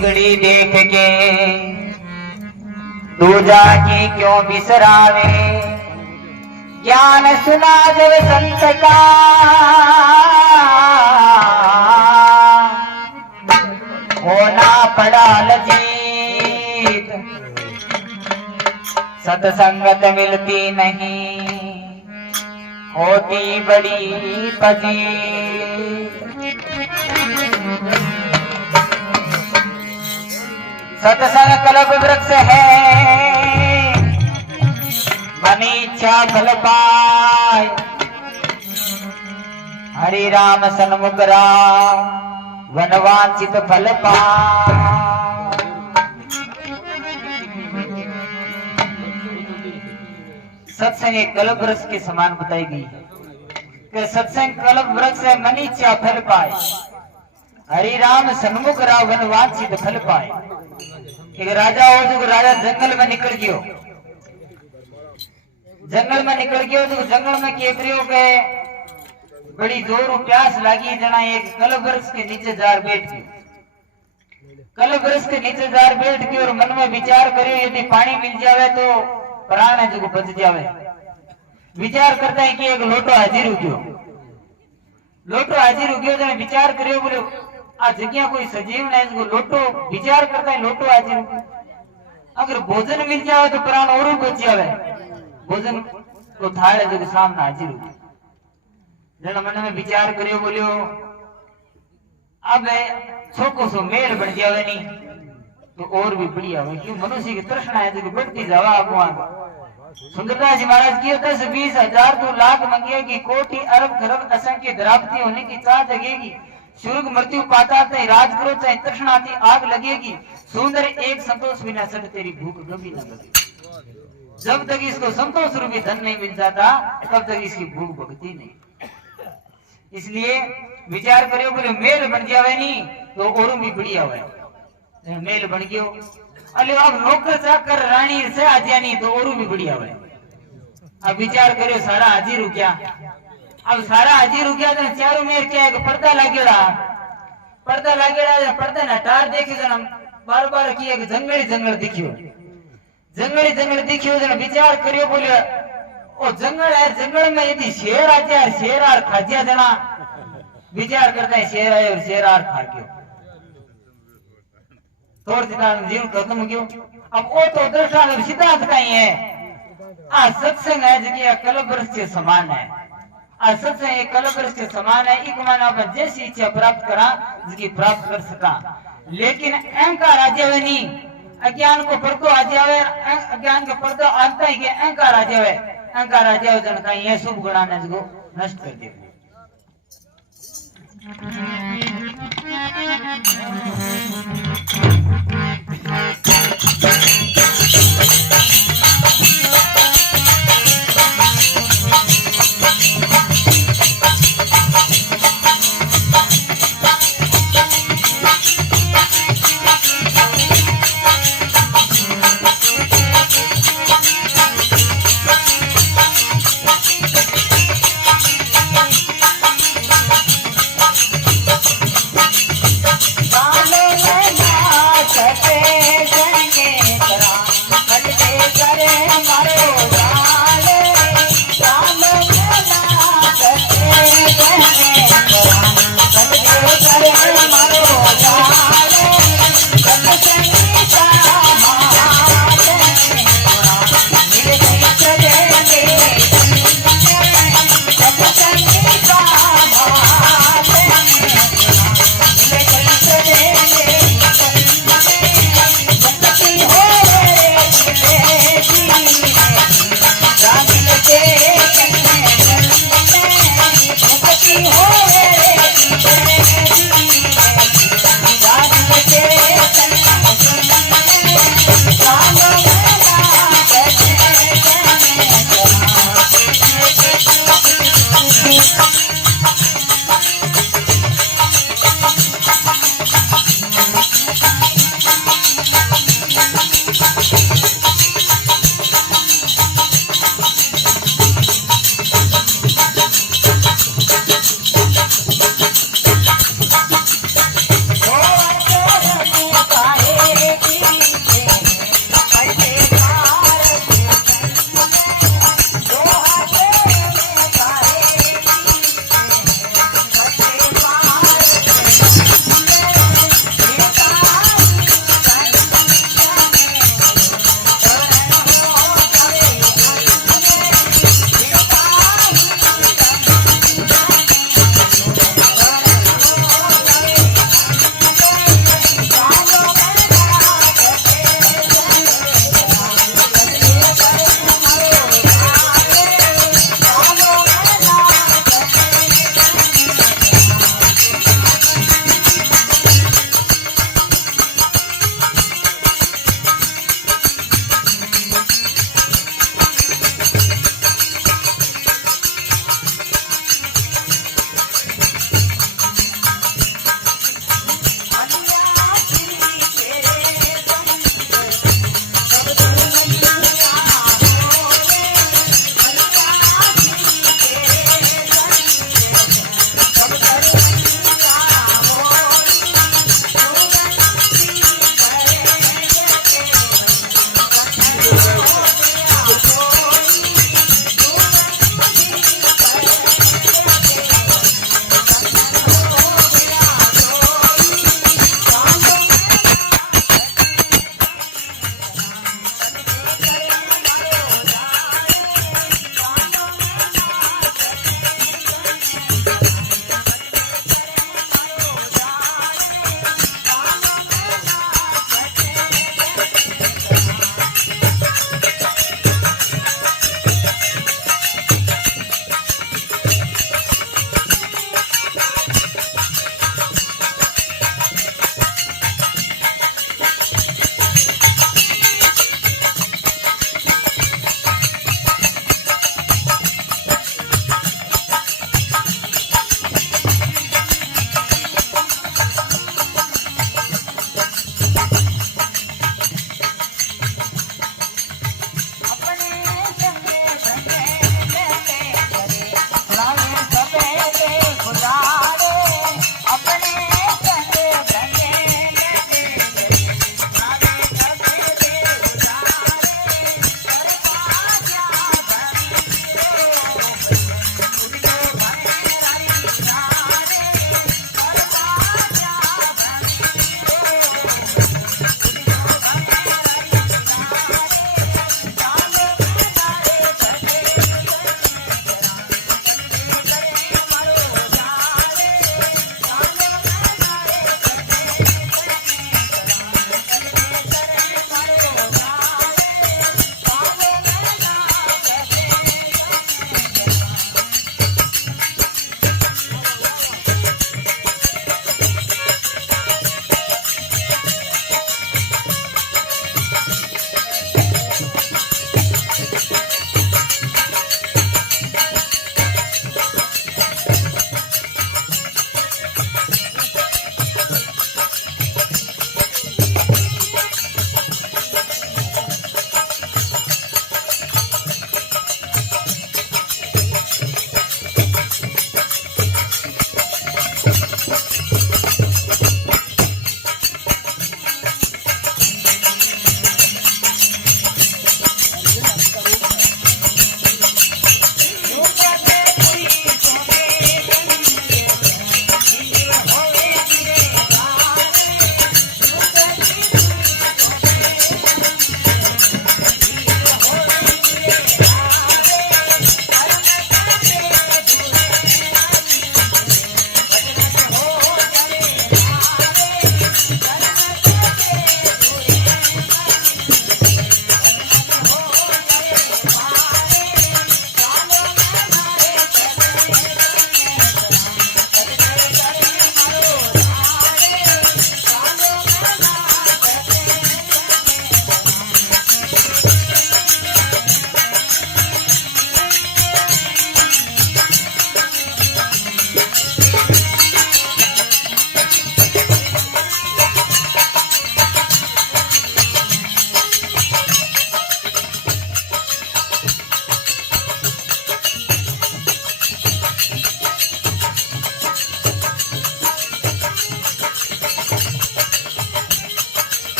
बिगड़ी देख के दूजा की क्यों बिसरावे। ज्ञान सुना जब संत का होना पड़ा लजीत। सत्संगत मिलती नहीं होती बड़ी फजीत। सत्संग कल्प वृक्ष है मन इच्छा फल पाए। हरि राम सन्मुख राम वनवांचित फल पाए। सत्संग एक कल्प वृक्ष के समान बताई गई है कि सत्संग कल्प वृक्ष है मन इच्छा फल पाए। हरि राम सन्मुख राम वनवांचित फल पाए। एक राजा हो जो राजा जंगल में निकल गयो, जंगल में निकल गयो तो जंगल में के करियो के बड़ी जोर प्यास लगी। जना एक कल्प वृक्ष के नीचे जार बैठ गयो। कल्प वृक्ष के नीचे जार बैठ गयो और मन में विचार करियो यदि पानी मिल जावे तो प्राण है जो बच जावे। विचार करता है कि एक लोटो हाजिर हो गयो। लोटो हाजिर हो गयो तो विचार करियो बोलो आ जगह कोई सजीव नहीं इसको लोटो विचार करता है लोटो हाजिर हो गयो। अगर भोजन मिल जावे तो प्राण और बच जावे। भोजन को थाल जो सामने हाजिर हो गयो। जना मन में विचार करियो बोलियो अब छोको सो मेल बन जावे नहीं तो और भी बढ़िया हो। क्यों मनुष्य की तृष्णा है जो बढ़ती जावा आगो। सुंदरदास जी महाराज की 10-20 हजार तो लाख मंगेगी कोटि अरब खरब असंख्य द्रावती होने की चाह जगेगी। स्वर्ग मृत्यु पाता चाहे राज करो चाहे तृष्णा आती आग लगेगी। सुंदर एक संतोष बिना सट तेरी भूख कभी न लगेगी। जब तक इसको संतोष रूपी धन नहीं मिल जाता तब तक इसकी भूख भगती नहीं। इसलिए विचार करियो बोले मेल बन जावे नहीं तो और भी बढ़िया हुआ। मेल बन गयो अले अब नौकर चाकर रानी से आजा नहीं तो और भी बढ़िया हुआ। अब विचार करियो सारा हाजिर हो गया। अब सारा हाजिर हो गया तो चारों में क्या है पर्दा लागेड़ा। पर्दा लागेड़ा पर्दा ना टार देखे जन बार बार की एक जंगली जंगल दिखियो। जंगली जंगल दिखियो जन विचार करियो बोले ओ जंगल है जंगल में यदि शेर आ जाए शेर आर खा जा जना। विचार करता है शेर आए और शेर आर खा गयो थोड़ दिन जीवन खत्म हो गयो। अब वो तो दृष्टांत सिद्धांत का ही है। आ सत्संग है जो कल्प वृक्ष के समान है। आ सत्संग एक कल्प वृक्ष के समान है। एक माना अपन जैसी इच्छा प्राप्त करा जिसकी प्राप्त कर सका। लेकिन अहंकार आ जावे नहीं। अज्ञान को पर्दो आ जावे। अज्ञान का पर्दो आता है कि अहंकार आ जावे। अहंकार आ जावे जन का ये शुभ गुणा ने इसको नष्ट कर दे। Hey,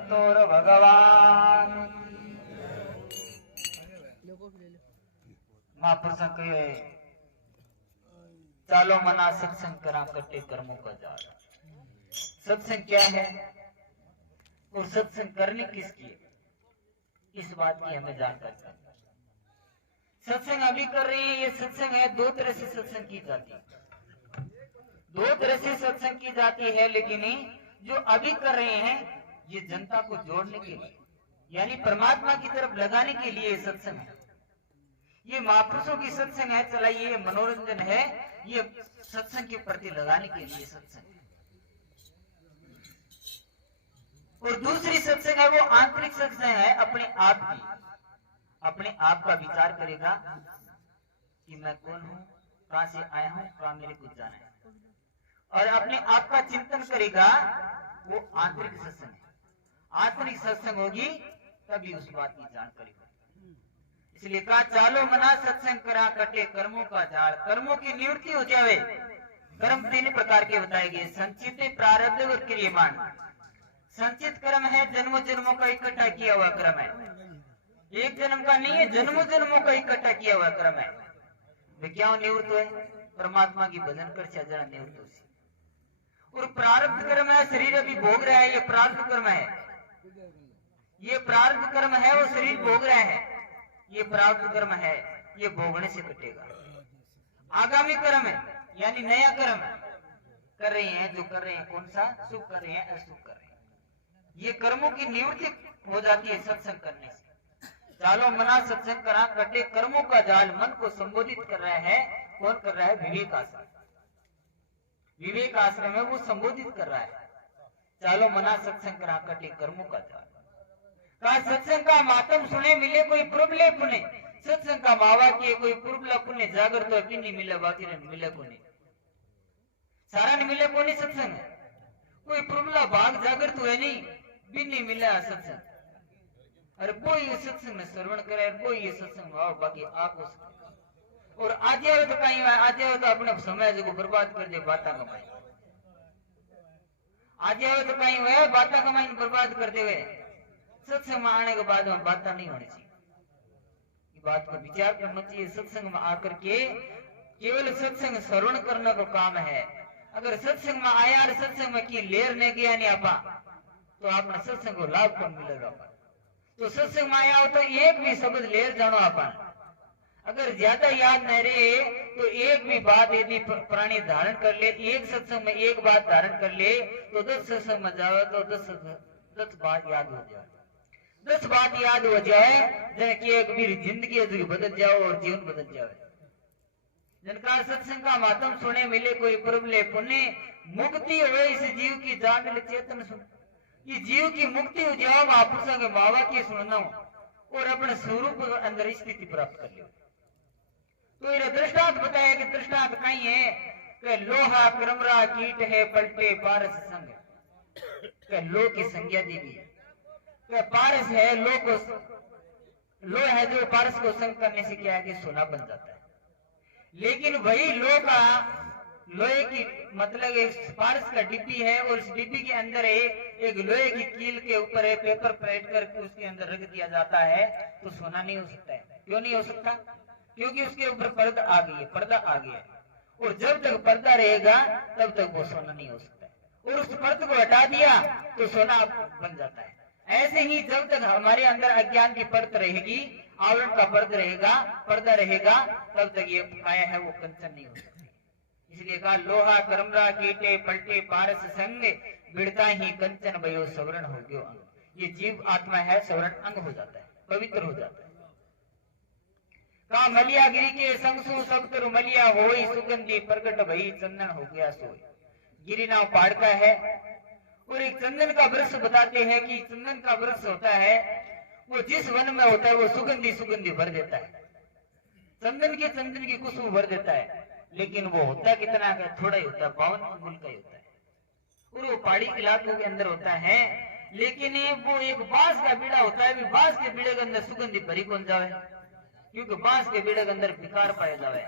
सतोर भगवान महापुरुषों कहे चालो मना सत्संग करा कटे कर्मों का जाल। सत्संग क्या है और सत्संग करने किसकी है, इस बात की हमें जानकारी है। सत्संग अभी कर रहे हैं, ये सत्संग है, दो तरह से सत्संग की जाती है, दो तरह से सत्संग की जाती है। लेकिन जो अभी कर रहे हैं ये जनता को जोड़ने के लिए, यानी परमात्मा की तरफ लगाने के लिए सत्संग है। ये महापुरुषों की सत्संग है, चलाइए, ये मनोरंजन है, ये सत्संग के प्रति लगाने के लिए सत्संग है। और दूसरी सत्संग है वो आंतरिक सत्संग है, अपने आप की, अपने आप का विचार करेगा कि मैं कौन हूं, कहां से आया हूं, कहां मेरे को जाना है, और अपने आप का चिंतन करेगा, वो आंतरिक सत्संग है। आंतरिक सत्संग होगी तभी उस बात की जानकारी होगी। इसलिए कहा चालो मना सत्संग करा कटे कर्मों का जाल। कर्मों की निवृत्ति हो जावे। कर्म 3 प्रकार के बताए गए, संचित, प्रारब्ध और क्रियमाण। संचित कर्म है, जन्मों जन्मों का इकट्ठा किया हुआ कर्म है, एक जन्म का नहीं है, जन्मों जन्मों का इकट्ठा किया हुआ कर्म है। वे क्या निवृत्त हुए, परमात्मा की भजन कर जरा निवृत्त हो। और प्रारब्ध कर्म है, शरीर अभी भोग रहा है, ये प्रारब्ध कर्म है, ये प्रारब्ध कर्म है, वो शरीर भोग रहा है, ये प्रारब्ध कर्म है, ये भोगने से कटेगा। आगामी कर्म है, यानी नया कर्म कर रहे हैं, जो कर रहे हैं कौन सा, सुख कर रहे हैं, अशुभ कर रहे हैं, ये कर्मों की निवृत्ति हो जाती है सत्संग करने से। चालो मना सत्संग करा कटे कर्मों का जाल। मन को संबोधित कर रहा है, कौन कर रहा है, विवेक आश्रम, विवेक आश्रम है, वो संबोधित कर रहा है। चालो मना सत्संग करा कटे कर्मों का जाल। कहा सत्संग का मातम सुने मिले कोई पुरबले पुण्य। सत्संग का मावा किए कोई पुरबला पुण्य, जागर तो अभी नहीं मिले, बाकी मिले को नहीं, सारा नहीं मिले को नहीं सत्संग है। कोई पुरबला भाग जागर तो है नहीं, भी नहीं मिला सत्संग। अरे कोई ये सत्संग में श्रवण करे, कोई ये सत्संग भाव, बाकी आप और आज तो कहीं आज तो अपने समय को बर्बाद कर दे, बाता कमाई, आज तो कहीं हुए बाता कमाई बर्बाद करते हुए। सत्संग में आने के बाद में बातें नहीं होनी चाहिए, ये बात को विचार करना चाहिए। सत्संग में आकर के केवल सत्संग श्रवण करने का काम है। अगर सत्संग में आया और सत्संग में की लेर ने गया नहीं आपा, तो आपने सत्संग को लाभ कौन मिलेगा। तो सत्संग में आया हो तो एक भी शब्द लेर जानो अपन, अगर ज्यादा याद न रहे तो एक भी बात यदि प्राणी धारण कर ले, एक सत्संग में एक बात धारण कर ले, तो 10 सत्संग में जाओ तो 10 बात याद हो जाए, 10 बात याद हो जाए, जैसे एक भी जिंदगी बदल जाओ और जीवन बदल जाए। जनकार सत्संग का मातम सुने मिले कोई पुरबले पुण्य, मुक्ति हो इस जीव की जागल चेतन सुन। ये जीव की मुक्ति हो जाओ, महापुरुषों के मावा की सुनना और अपने स्वरूप अंदर स्थिति प्राप्त कर लो। तो ये दृष्टांत बताया कि दृष्टांत कहीं है कि लोहा क्रमरा कीट है पलटे पारस संग। लो की संज्ञा दी गई है, पारस है, लो है जो पारस को संग करने से क्या है कि सोना बन जाता है। लेकिन वही लो का, लोहे की मतलब एक पारस का डिब्बी है और इस डिब्बी के अंदर एक लोहे की कील के ऊपर है पेपर पैट करके उसके अंदर रख दिया जाता है, तो सोना नहीं हो सकता है। क्यों नहीं हो सकता, क्योंकि उसके ऊपर पर्दा आ गई है, पर्दा आ गया है, और जब तक पर्दा रहेगा तब तक वो सोना नहीं हो सकता है। और उस पर्दे को हटा दिया तो सोना बन जाता है। ऐसे ही जब तक हमारे अंदर अज्ञान की परत रहेगी, आवरण का पर्दा रहेगा, तब तक ये काया है वो कंचन नहीं हो सकती। इसलिए कहा लोहा कर्मरा कीटे पलटे पारस संग, बिड़ता ही कंचन भयो सवरण हो गयो अंग। ये जीव आत्मा है, सवरण अंग हो जाता है, पवित्र हो जाता है। कहा मलिया गिरी के संगसु सब तरु मलिया होई, सुगंधी प्रकट भई चंदन हो गया सोई। गिरी नाव पहाड़ का है और एक चंदन का वृक्ष बताते हैं कि चंदन का वृक्ष होता है वो जिस वन में होता है वो सुगंधी भर देता है, चंदन की खुशबू भर देता है। लेकिन वो होता कितना है, थोड़ा ही होता है, 52 अंगुल का ही होता है, और वो पहाड़ी इलाकों के अंदर होता है। लेकिन वो एक बांस का बीड़ा होता है, बांस के बीड़े के अंदर सुगंधी भरी कौन जावे, क्योंकि बांस के बीड़े के अंदर विकार पाया जावे।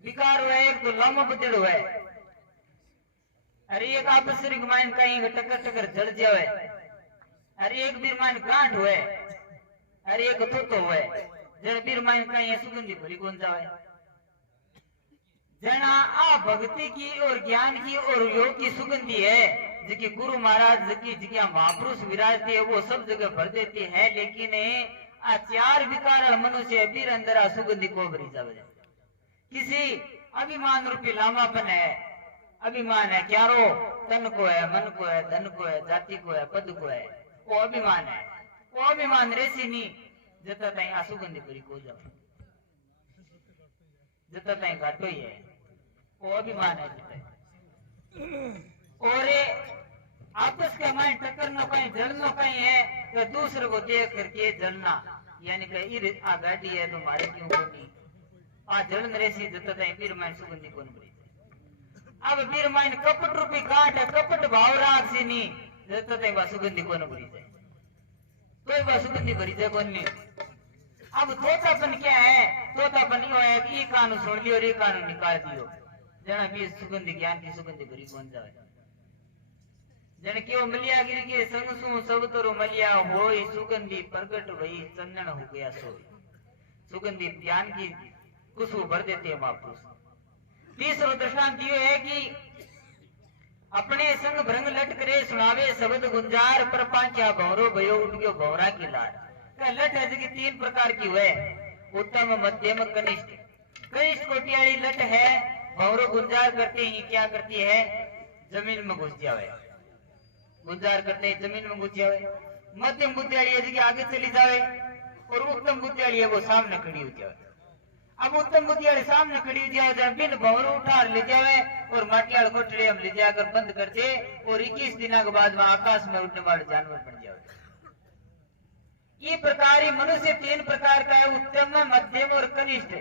विकार हुआ एक तो लम्ब बदड़ हुआ, अरे एक आपस माइन कहीं टक्कर जड़ जावे, अरे एक बीरमान गांठ हुए, अरे एक थोतो हुए, जन बीरमान कहीं सुगंधी भरी कौन जावे। जना आ भक्ति की और ज्ञान की और योग की सुगंधी है, जिकी गुरु महाराज जी महापुरुष विराजते है, वो सब जगह भर देते हैं। लेकिन आ चार विकार मनुष्य बीर अंदर आ सुगंधी को भरी जावे। किसी अभिमान रूपी लामापन है, अभिमान है, क्या रो तन को है, मन को है, धन को है, जाति को है, पद को है, वो अभिमान है। वो अभिमान रेसी नहीं जता ताई आ सुगंधी भरी को जावे, जता ताई घाटो ही है, वो अभिमान है। और आपस के माइन टक्कर कहीं जलना कहीं है तो दूसरे को देख करके जलना, यानी कि आ गाड़ी है तो मारे क्यों को नहीं आ जलन रेसी जता ताई बीर माइन सुगंधी को नहीं। अब बीर माइन कपट रूपी गांठ है, कपट भाव राग से नहीं जता ताई बा सुगंधी को नहीं जाए, तो बा सुगंधी भरी जाए कौन नहीं। अब तोतापन क्या है, तोतापन यो है कि कानून सुन लियो और ये कानून निकाल दियो, जना भी सुगंधी ज्ञान की सुगंधी भरी कौन जाए। जन क्यों मलिया गिर के संग सु सब तरो मलिया होई, सुगंधी प्रगट भई चंदन हो गया सोई। सुगंधी ज्ञान की खुशबू भर देते हैं महापुरुष। तीसरा दृष्टांत ये है कि अपने संग भ्रंग लट करे सुनावे शब्द गुंजार, पर पांचा भौरो भयो उठ गयो भौरा की लार। लट है जो तीन प्रकार की हुए, उत्तम मध्यम कनिष्ठ। कनिष्ठ कोटियाली लट है, भौरो गुंजार करते ही क्या करती है, जमीन में घुस जावे, गुंजार करते ही जमीन में घुस जावे। मध्यम बुद्धियाली है जो आगे चली जावे, और उत्तम बुद्धियाली है वो सामने खड़ी हो जावे। अब उत्तम बुद्धियाली सामने खड़ी हो जावे, बिन भौरो उठा ले जावे और माटियाल कोठड़ी हम ले जाकर बंद कर दे, और 21 दिनों के बाद में आकाश में उड़ने वाले जानवर बन जावे। ये प्रकार मनुष्य तीन प्रकार का है, उत्तम, मध्यम और कनिष्ठ।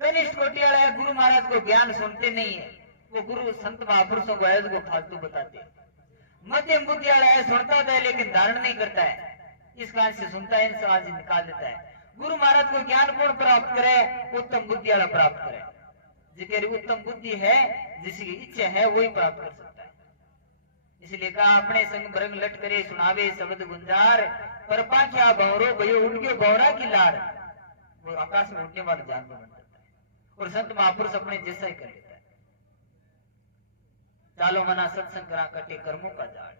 कनिष्ठ कोटि वाला है, गुरु महाराज को ज्ञान सुनते नहीं है, वो गुरु संत महापुरुषों को है को फालतू बताते हैं। मध्यम बुद्धि वाला है, सुनता है लेकिन धारण नहीं करता है, इस कारण से सुनता है, इनसे आज निकाल देता है। गुरु महाराज को ज्ञान कौन प्राप्त करे, उत्तम बुद्धि वाला प्राप्त करे। जिसकी उत्तम बुद्धि है, जिसकी इच्छा है वही प्राप्त कर सकता है। इसलिए कहा अपने संग भ्रंग लट करे सुनावे शब्द गुंजार, पर पांचा भौरो भयो उठ गयो भौरा की लार। वो आकाश में उठने वाला जानवर बन जाता है, और संत महापुरुष अपने जैसा ही कर लेता है। चालो मना सत्संग करा कटे कर्मों का जाड़।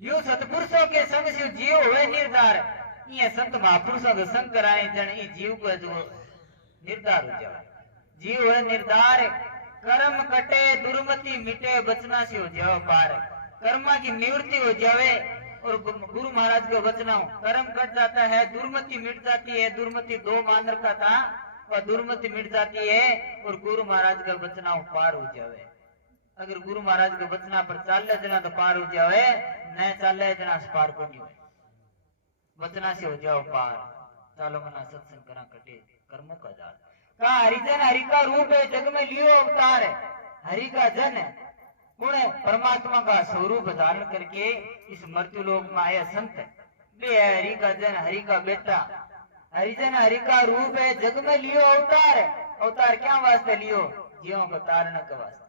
यू सतपुरुषों के संग से जीव हुए निर्धार, ये संत महापुरुषों के संग कराए जन ये जीव को जो निर्धार हो जाए। जीव हुए निर्धार, कर्म कटे दुर्मति मिटे बचना से हो जाओ पार। कर्मा की निवृत्ति हो जावे, और गुरु महाराज का वचना कर्म कट जाता है, दुर्मति मिट जाती है। दुर्मति दो मान रखा था, वह दुर्मति मिट जाती है, और गुरु महाराज का वचना पार हो जावे। अगर गुरु महाराज के वचना पर चाल जना तो पार हो जावे, न चाल जना से पार को नहीं हो, वचना से हो जाओ पार। चालो मना सत्संग करा कटे कर्मों का जाल। कहा हरिजन हरि का रूप है, जग में लियो अवतार है। हरि का जन गुण परमात्मा का स्वरूप धारण करके इस मृत्यु लोक में आया संत बे हरि का जन, हरि का बेटा। हरिजन हरि का रूप है, जग में लियो अवतार। अवतार क्या वास्ते लियो, जीवों को तारने के वास्ते।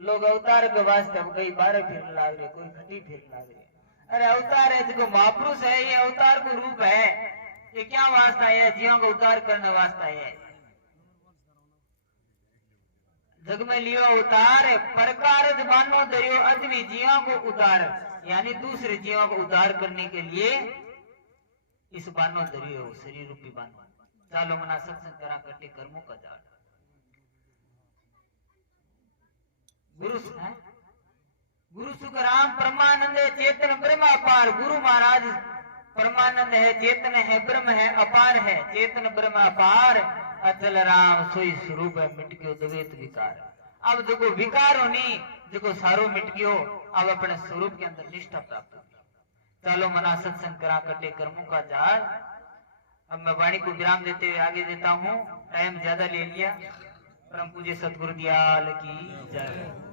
लोग अवतार के वास्ते कई 12 फिर लाग रहे, कोई 30 फिर लाग रहे। अरे अवतार है जो महापुरुष है, ये अवतार को रूप है। ये क्या वास्ता है, जीवों को उद्धार करने वास्ता है। जग में लियो उतार, प्रकार बानो दरियो अदमी जीवों को उतार, यानी दूसरे जीवों को उद्धार करने के लिए इस बानो दरियो शरीर रूपी बानो। चालो मना सत्संग करा कटे कर्मों का जाल। गुरु सुख राम परमानंद है, चेतन ब्रह्म अपार। गुरु महाराज परमानंद है, चेतन है, ब्रह्म है, अपार है। चेतन ब्रह्म अपार, अचल राम सोई स्वरूप है, मिट गयो द्वैत विकार। अब जो विकार होनी, जो सारो मिट गयो, अब अपने स्वरूप के अंदर निष्ठा प्राप्त होगी। चलो मना सत्संग करा कटे कर्मों का जाल। अब मैं वाणी को विराम देते हुए आगे देता हूँ, टाइम ज्यादा ले लिया। परम पूज्य सतगुरु दयाल की जय।